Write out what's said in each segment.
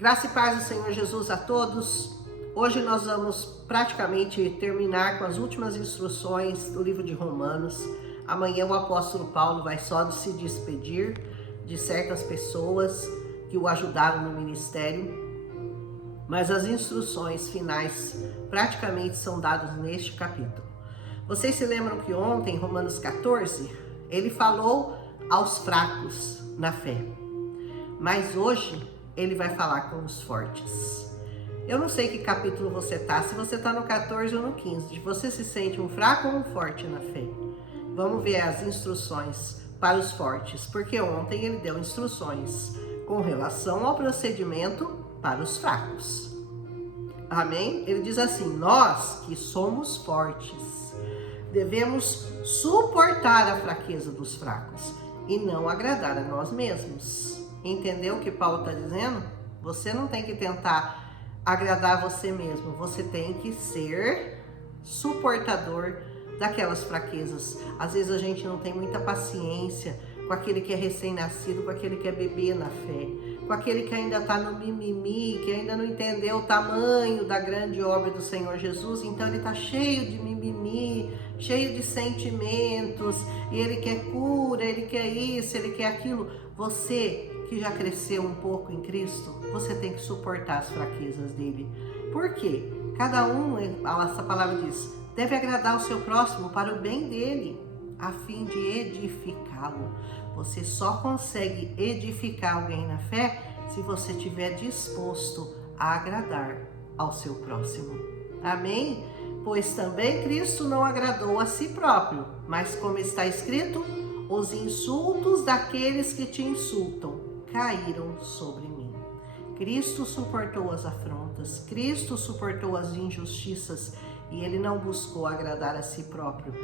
Graça e paz do Senhor Jesus a todos. Hoje nós vamos praticamente terminar com as últimas instruções do livro de Romanos. Amanhã o apóstolo Paulo vai só se despedir de certas pessoas que o ajudaram no ministério, mas as instruções finais praticamente são dadas neste capítulo. Vocês se lembram que ontem, em Romanos 14, ele falou aos fracos na fé, mas hoje ele vai falar com os fortes. Eu não sei que capítulo você está, se você está no 14 ou no 15, você se sente um fraco ou um forte na fé? Vamos ver as instruções para os fortes, porque ontem ele deu instruções com relação ao procedimento para os fracos. Amém? Ele diz assim: nós que somos fortes, devemos suportar a fraqueza dos fracos e não agradar a nós mesmos. Entendeu o que Paulo está dizendo? Você não tem que tentar agradar você mesmo, você tem que ser suportador daquelas fraquezas. Às vezes a gente não tem muita paciência com aquele que é recém-nascido, com aquele que é bebê na fé, com aquele que ainda está no mimimi, que ainda não entendeu o tamanho da grande obra do Senhor Jesus, então ele está cheio de mimimi, cheio de sentimentos, e ele quer cura, ele quer isso, ele quer aquilo. Você que já cresceu um pouco em Cristo, você tem que suportar as fraquezas dele. Por quê? Cada um, essa palavra diz, deve agradar o seu próximo para o bem dele, a fim de edificá-lo. Você só consegue edificar alguém na fé se você estiver disposto a agradar ao seu próximo. Amém? Pois também Cristo não agradou a si próprio, mas como está escrito, os insultos daqueles que te insultam caíram sobre mim. Cristo suportou as afrontas, Cristo suportou as injustiças e ele não buscou agradar a si próprio.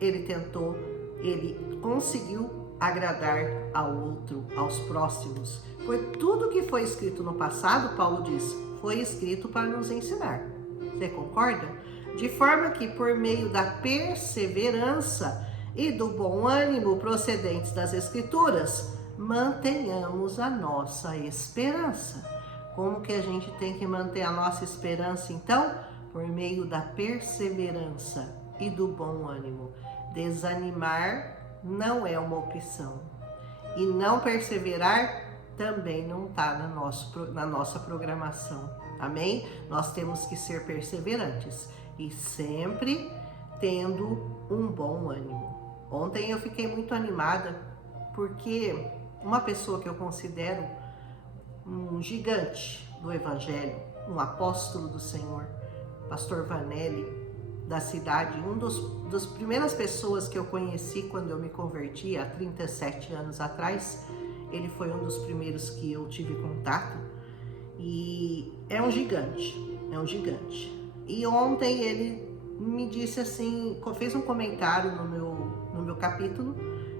Ele conseguiu agradar ao outro, aos próximos. Pois tudo que foi escrito no passado, Paulo diz, foi escrito para nos ensinar. Você concorda? De forma que por meio da perseverança e do bom ânimo procedentes das Escrituras, mantenhamos a nossa esperança. Como que a gente tem que manter a nossa esperança, então? Por meio da perseverança e do bom ânimo. Desanimar não é uma opção. E não perseverar também não está na nossa programação. Amém? Nós temos que ser perseverantes e sempre tendo um bom ânimo. Ontem eu fiquei muito animada porque uma pessoa que eu considero um gigante do Evangelho, um apóstolo do Senhor, pastor Vanelli, da cidade, das primeiras pessoas que eu conheci quando eu me converti há 37 anos atrás, ele foi um dos primeiros que eu tive contato e é um gigante. E ontem ele me disse assim, fez um comentário no meu capítulo,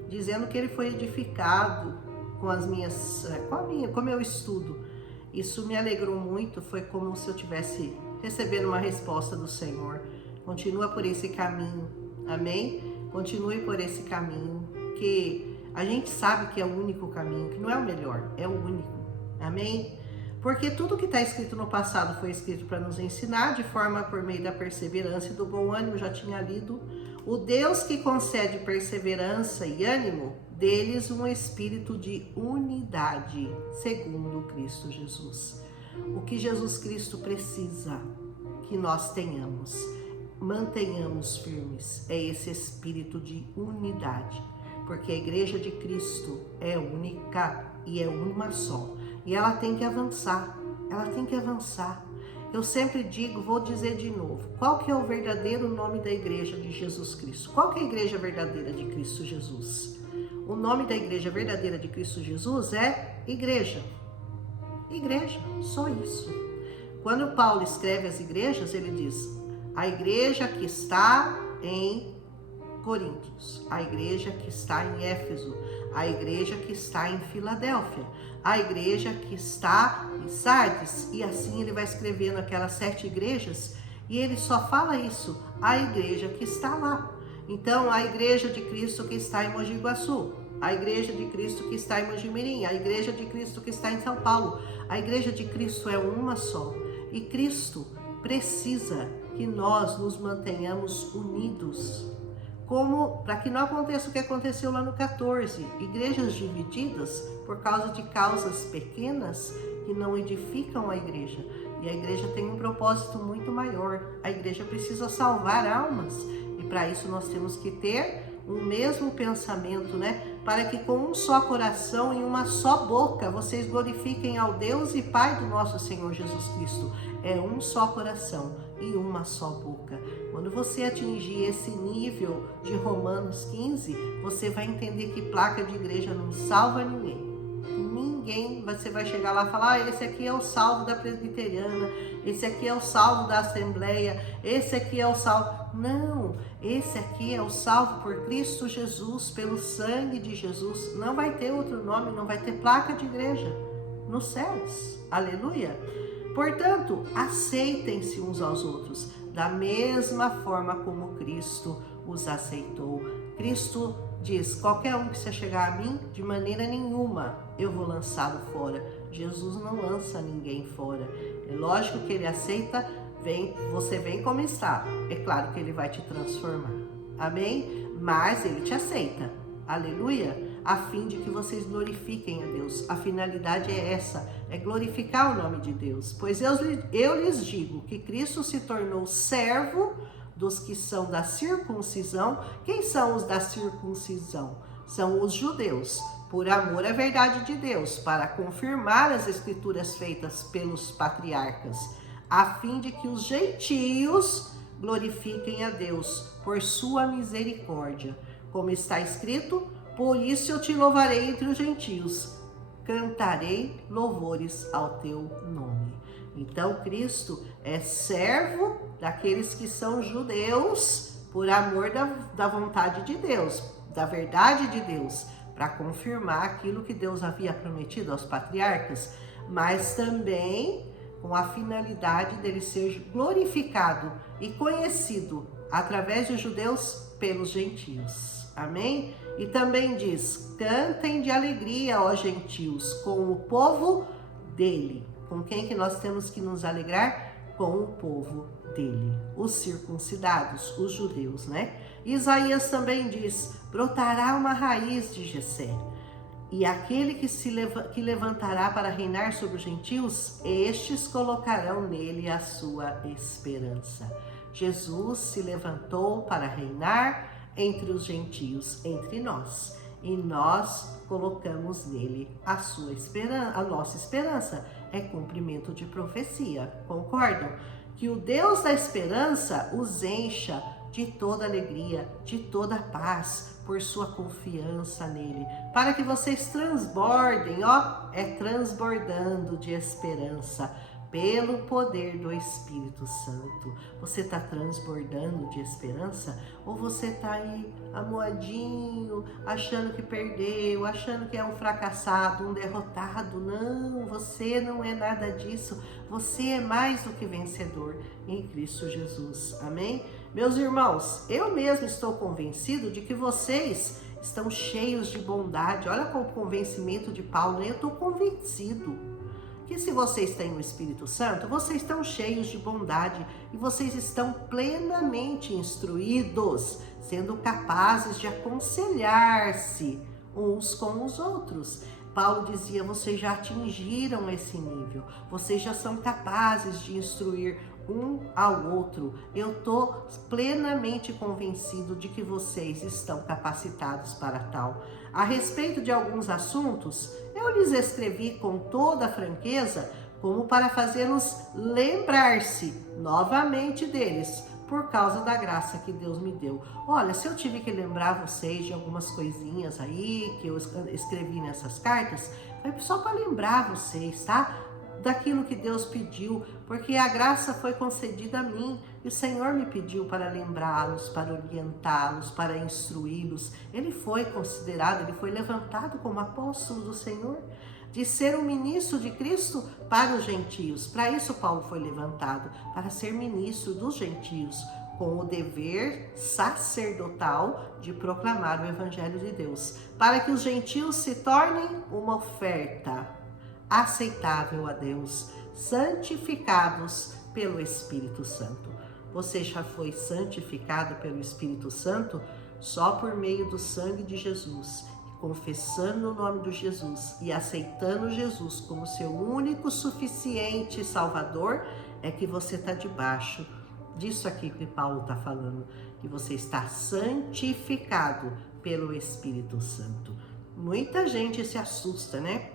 dizendo que ele foi edificado com o meu estudo. Isso me alegrou muito, foi como se eu tivesse recebendo uma resposta do Senhor. Continua por esse caminho, amém? Continue por esse caminho, que a gente sabe que é o único caminho, que não é o melhor, é o único, amém? Porque tudo que está escrito no passado foi escrito para nos ensinar, de forma por meio da perseverança e do bom ânimo, já tinha lido. O Deus que concede perseverança e ânimo, deles um espírito de unidade, segundo Cristo Jesus. O que Jesus Cristo precisa que nós tenhamos, mantenhamos firmes, é esse espírito de unidade, porque a igreja de Cristo é única e é uma só, e ela tem que avançar, Eu sempre digo, vou dizer de novo, qual que é o verdadeiro nome da igreja de Jesus Cristo? Qual que é a igreja verdadeira de Cristo Jesus? O nome da igreja verdadeira de Cristo Jesus é igreja. Igreja, só isso. Quando Paulo escreve as igrejas, ele diz, a igreja que está em Coríntios, a igreja que está em Éfeso, a igreja que está em Filadélfia, a igreja que está em Sardes, e assim ele vai escrevendo aquelas 7 igrejas, e ele só fala isso, a igreja que está lá. Então, a igreja de Cristo que está em Mogi Guaçu, a igreja de Cristo que está em Mojimirim, a igreja de Cristo que está em São Paulo. A igreja de Cristo é uma só. E Cristo precisa que nós nos mantenhamos unidos. Como para que não aconteça o que aconteceu lá no 14, igrejas divididas por causa de causas pequenas que não edificam a igreja. E a igreja tem um propósito muito maior. A igreja precisa salvar almas. E para isso nós temos que ter um mesmo pensamento, né? Para que com um só coração e uma só boca vocês glorifiquem ao Deus e Pai do nosso Senhor Jesus Cristo. É um só coração e uma só boca. Quando você atingir esse nível de Romanos 15, você vai entender que placa de igreja não salva ninguém. Ninguém, você vai chegar lá e falar, esse aqui é o salvo da presbiteriana, esse aqui é o salvo da assembleia, esse aqui é o salvo. Não, esse aqui é o salvo por Cristo Jesus, pelo sangue de Jesus. Não vai ter outro nome, não vai ter placa de igreja nos céus. Aleluia! Portanto, aceitem-se uns aos outros, da mesma forma como Cristo os aceitou. Cristo diz, qualquer um que se chegar a mim, de maneira nenhuma eu vou lançá-lo fora. Jesus não lança ninguém fora. É lógico que ele aceita, você vem como está. É claro que ele vai te transformar. Amém? Mas ele te aceita. Aleluia! A fim de que vocês glorifiquem a Deus. A finalidade é essa, é glorificar o nome de Deus. Pois eu lhes digo que Cristo se tornou servo dos que são da circuncisão. Quem são os da circuncisão? São os judeus, por amor à verdade de Deus, para confirmar as escrituras feitas pelos patriarcas, a fim de que os gentios glorifiquem a Deus por sua misericórdia. Como está escrito, por isso eu te louvarei entre os gentios, cantarei louvores ao teu nome. Então Cristo é servo daqueles que são judeus por amor da vontade de Deus, da verdade de Deus, para confirmar aquilo que Deus havia prometido aos patriarcas, mas também com a finalidade dele ser glorificado e conhecido através dos judeus pelos gentios. Amém? E também diz, cantem de alegria, ó gentios, com o povo dele. Com quem que nós temos que nos alegrar? Com o povo dele, os circuncidados, os judeus, né? Isaías também diz, brotará uma raiz de Jessé, e aquele que levantará para reinar sobre os gentios, estes colocarão nele a sua esperança. Jesus se levantou para reinar entre os gentios, entre nós, e nós colocamos nele a sua esperança, a nossa esperança é cumprimento de profecia. Concordam? Que o Deus da esperança os encha de toda alegria, de toda paz, por sua confiança nele, para que vocês transbordem, transbordando de esperança, pelo poder do Espírito Santo. Você está transbordando de esperança? Ou você está aí amuadinho, achando que perdeu, achando que é um fracassado, um derrotado? Não, você não é nada disso. Você é mais do que vencedor em Cristo Jesus. Amém? Meus irmãos, eu mesmo estou convencido de que vocês estão cheios de bondade. Olha com o convencimento de Paulo, eu estou convencido que se vocês têm o Espírito Santo, vocês estão cheios de bondade e vocês estão plenamente instruídos, sendo capazes de aconselhar-se uns com os outros. Paulo dizia, vocês já atingiram esse nível, vocês já são capazes de instruir um ao outro. Eu estou plenamente convencido de que vocês estão capacitados para tal. A respeito de alguns assuntos, eu lhes escrevi com toda a franqueza, como para fazê-los lembrar-se novamente deles, por causa da graça que Deus me deu. Olha, se eu tive que lembrar vocês de algumas coisinhas aí que eu escrevi nessas cartas, foi só para lembrar vocês, tá? Daquilo que Deus pediu, porque a graça foi concedida a mim e o Senhor me pediu para lembrá-los, para orientá-los, para instruí-los. Ele foi considerado, ele foi levantado como apóstolo do Senhor, de ser um ministro de Cristo para os gentios. Para isso Paulo foi levantado, para ser ministro dos gentios, com o dever sacerdotal de proclamar o Evangelho de Deus, para que os gentios se tornem uma oferta aceitável a Deus, santificados pelo Espírito Santo. Você já foi santificado pelo Espírito Santo só por meio do sangue de Jesus, confessando o nome de Jesus e aceitando Jesus como seu único, suficiente Salvador, é que você está debaixo disso aqui que Paulo está falando, que você está santificado pelo Espírito Santo. Muita gente se assusta, né?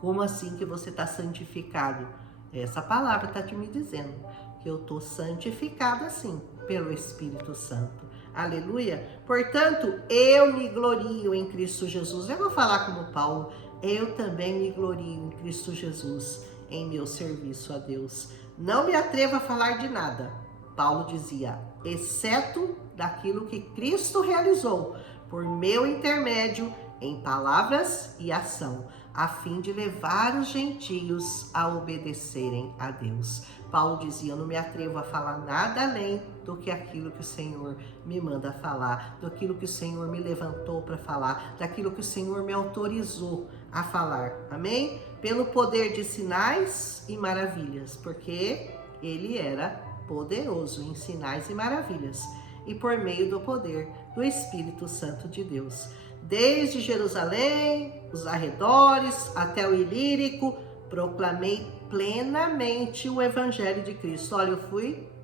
Como assim que você está santificado? Essa palavra está me dizendo que eu estou santificado assim, pelo Espírito Santo. Aleluia! Portanto, eu me glorio em Cristo Jesus. Eu vou falar como Paulo, eu também me glorio em Cristo Jesus, em meu serviço a Deus. Não me atrevo a falar de nada, Paulo dizia, exceto daquilo que Cristo realizou por meu intermédio em palavras e ação, a fim de levar os gentios a obedecerem a Deus. Paulo dizia, eu não me atrevo a falar nada além do que aquilo que o Senhor me manda falar, daquilo que o Senhor me levantou para falar, daquilo que o Senhor me autorizou a falar. Amém? Pelo poder de sinais e maravilhas, porque ele era poderoso em sinais e maravilhas, e por meio do poder do Espírito Santo de Deus. Desde Jerusalém, os arredores, até o Ilírico, proclamei plenamente o Evangelho de Cristo. Olha,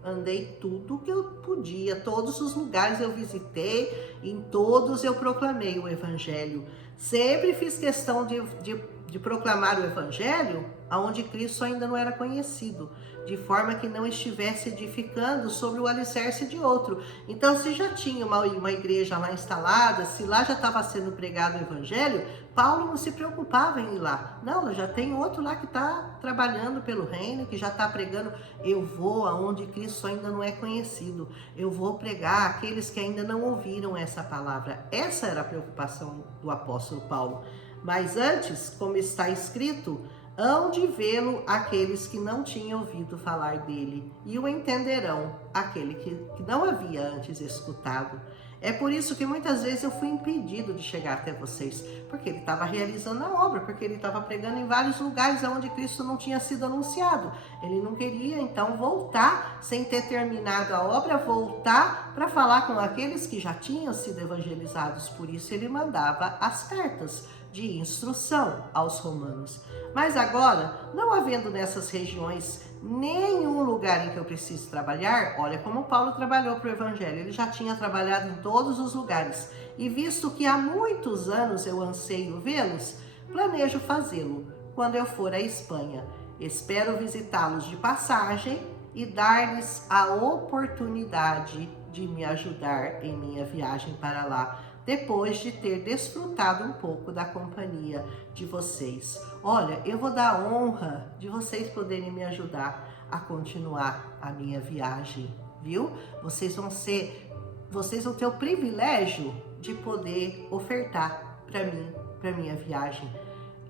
andei tudo que eu podia, todos os lugares eu visitei, em todos eu proclamei o Evangelho. Sempre fiz questão de proclamar o Evangelho onde Cristo ainda não era conhecido, de forma que não estivesse edificando sobre o alicerce de outro. Então, se já tinha uma igreja lá instalada, se lá já estava sendo pregado o Evangelho, Paulo não se preocupava em ir lá. Não, já tem outro lá que está trabalhando pelo reino, que já está pregando. Eu vou aonde Cristo ainda não é conhecido. Eu vou pregar aqueles que ainda não ouviram essa palavra. Essa era a preocupação do apóstolo Paulo. Mas antes, como está escrito, hão de vê-lo aqueles que não tinham ouvido falar dele, e o entenderão aquele que não havia antes escutado. É por isso que muitas vezes eu fui impedido de chegar até vocês, porque ele estava realizando a obra, porque ele estava pregando em vários lugares onde Cristo não tinha sido anunciado. Ele não queria então voltar, sem ter terminado a obra, voltar para falar com aqueles que já tinham sido evangelizados. Por isso ele mandava as cartas de instrução aos romanos. Mas agora, não havendo nessas regiões nenhum lugar em que eu preciso trabalhar, olha como Paulo trabalhou para o Evangelho. Ele já tinha trabalhado em todos os lugares. E visto que há muitos anos eu anseio vê-los, planejo fazê-lo quando eu for à Espanha. Espero visitá-los de passagem e dar-lhes a oportunidade de me ajudar em minha viagem para lá, depois de ter desfrutado um pouco da companhia de vocês. Olha, eu vou dar a honra de vocês poderem me ajudar a continuar a minha viagem, viu? Vocês vão ter o privilégio de poder ofertar para mim, para minha viagem.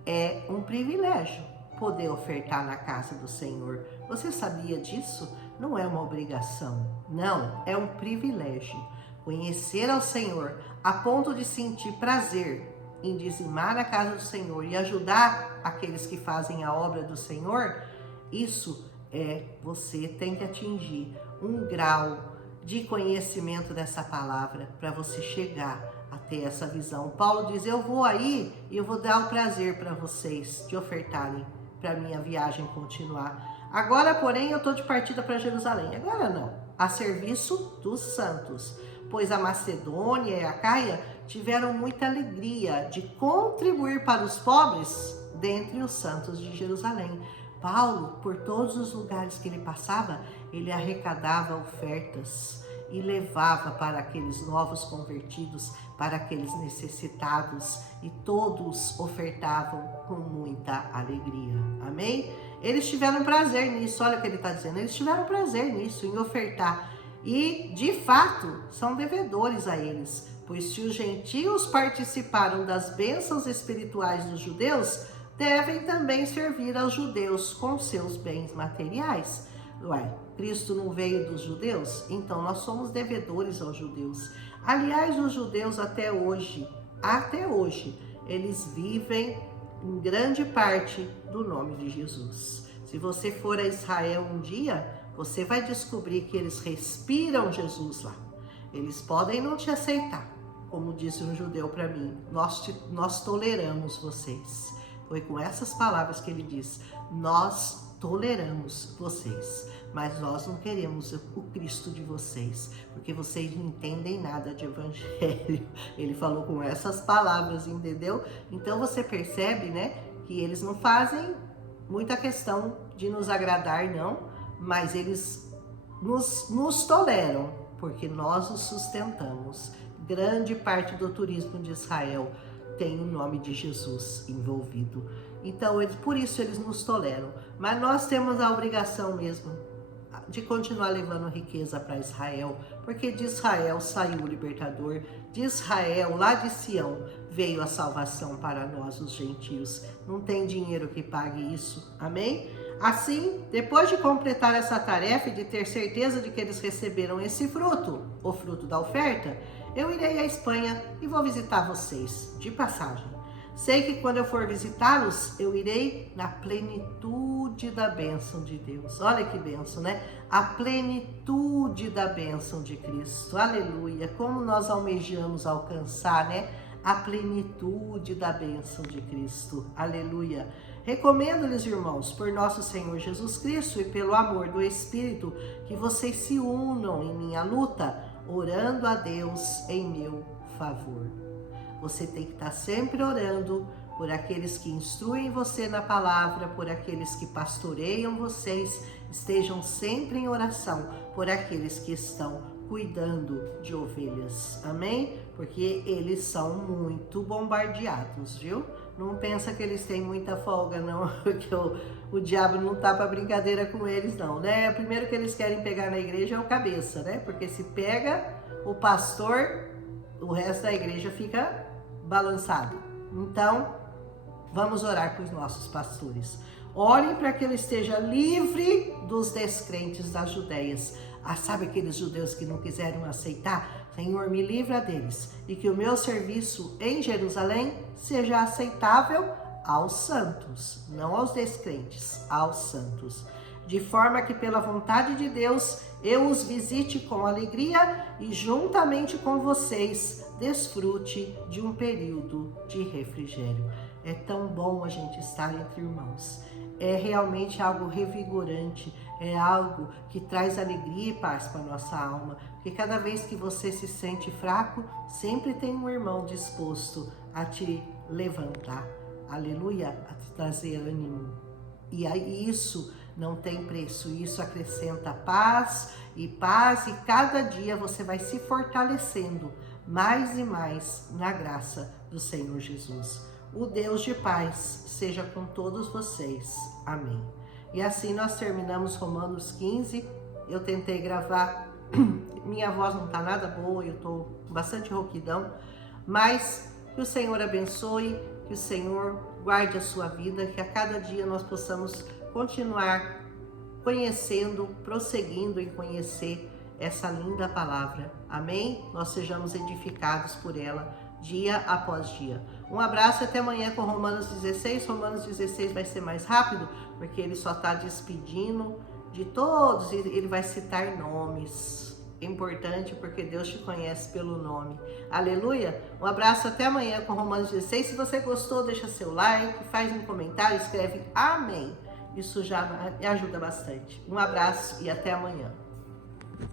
É um privilégio poder ofertar na casa do Senhor. Você sabia disso? Não é uma obrigação, não, é um privilégio. Conhecer ao Senhor a ponto de sentir prazer em dizimar a casa do Senhor e ajudar aqueles que fazem a obra do Senhor, isso você tem que atingir um grau de conhecimento dessa palavra para você chegar a ter essa visão. Paulo diz, eu vou aí e eu vou dar o prazer para vocês de ofertarem para minha viagem continuar. Agora, porém, eu estou de partida para Jerusalém. Agora não, a serviço dos santos. Pois a Macedônia e a Caia tiveram muita alegria de contribuir para os pobres dentre os santos de Jerusalém. Paulo, por todos os lugares que ele passava, ele arrecadava ofertas e levava para aqueles novos convertidos, para aqueles necessitados, e todos ofertavam com muita alegria. Amém? Eles tiveram prazer nisso, olha o que ele está dizendo, eles tiveram prazer nisso, em ofertar. E, de fato, são devedores a eles, pois se os gentios participaram das bênçãos espirituais dos judeus, devem também servir aos judeus com seus bens materiais. Ué, Cristo não veio dos judeus? Então nós somos devedores aos judeus. Aliás, os judeus até hoje, eles vivem em grande parte do nome de Jesus. Se você for a Israel um dia, você vai descobrir que eles respiram Jesus lá. Eles podem não te aceitar, como disse um judeu para mim, nós toleramos vocês. Foi com essas palavras que ele diz, nós toleramos vocês, mas nós não queremos o Cristo de vocês, porque vocês não entendem nada de evangelho. Ele falou com essas palavras, entendeu? Então você percebe, né, que eles não fazem muita questão de nos agradar, não, mas eles nos toleram, porque nós os sustentamos. Grande parte do turismo de Israel tem o nome de Jesus envolvido. Então, por isso eles nos toleram. Mas nós temos a obrigação mesmo de continuar levando riqueza para Israel, porque de Israel saiu o libertador, de Israel, lá de Sião, veio a salvação para nós, os gentios. Não tem dinheiro que pague isso, amém? Assim, depois de completar essa tarefa e de ter certeza de que eles receberam esse fruto, o fruto da oferta, eu irei à Espanha e vou visitar vocês, de passagem. Sei que quando eu for visitá-los, eu irei na plenitude da bênção de Deus. Olha que bênção, né? A plenitude da bênção de Cristo. Aleluia! Como nós almejamos alcançar, né? A plenitude da bênção de Cristo. Aleluia! Recomendo-lhes, irmãos, por nosso Senhor Jesus Cristo e pelo amor do Espírito, que vocês se unam em minha luta, orando a Deus em meu favor. Você tem que estar sempre orando por aqueles que instruem você na palavra, por aqueles que pastoreiam vocês. Estejam sempre em oração por aqueles que estão cuidando de ovelhas. Amém? Porque eles são muito bombardeados, viu? Não pensa que eles têm muita folga, não, porque o diabo não tá para brincadeira com eles, não, né? O primeiro que eles querem pegar na igreja é o cabeça, né? Porque se pega o pastor, o resto da igreja fica balançado. Então, vamos orar com os nossos pastores. Orem para que ele esteja livre dos descrentes das Judeias. Ah, sabe aqueles judeus que não quiseram aceitar? Senhor, me livra deles, e que o meu serviço em Jerusalém seja aceitável aos santos, não aos descrentes, aos santos. De forma que pela vontade de Deus eu os visite com alegria e juntamente com vocês desfrute de um período de refrigério. É tão bom a gente estar entre irmãos. É realmente algo revigorante, é algo que traz alegria e paz para a nossa alma. Porque cada vez que você se sente fraco, sempre tem um irmão disposto a te levantar. Aleluia, a te trazer ânimo. E aí isso não tem preço, isso acrescenta paz, e cada dia você vai se fortalecendo mais e mais na graça do Senhor Jesus. O Deus de paz seja com todos vocês. Amém. E assim nós terminamos Romanos 15. Eu tentei gravar, minha voz não tá nada boa, eu tô com bastante rouquidão, mas que o Senhor abençoe, que o Senhor guarde a sua vida, que a cada dia nós possamos continuar conhecendo, prosseguindo em conhecer essa linda palavra. Amém? Nós sejamos edificados por ela dia após dia. Um abraço e até amanhã com Romanos 16. Romanos 16 vai ser mais rápido, porque ele só está despedindo de todos, ele vai citar nomes. É importante porque Deus te conhece pelo nome. Aleluia! Um abraço até amanhã com Romanos 16. Se você gostou, deixa seu like, faz um comentário, escreve amém. Isso já me ajuda bastante. Um abraço e até amanhã.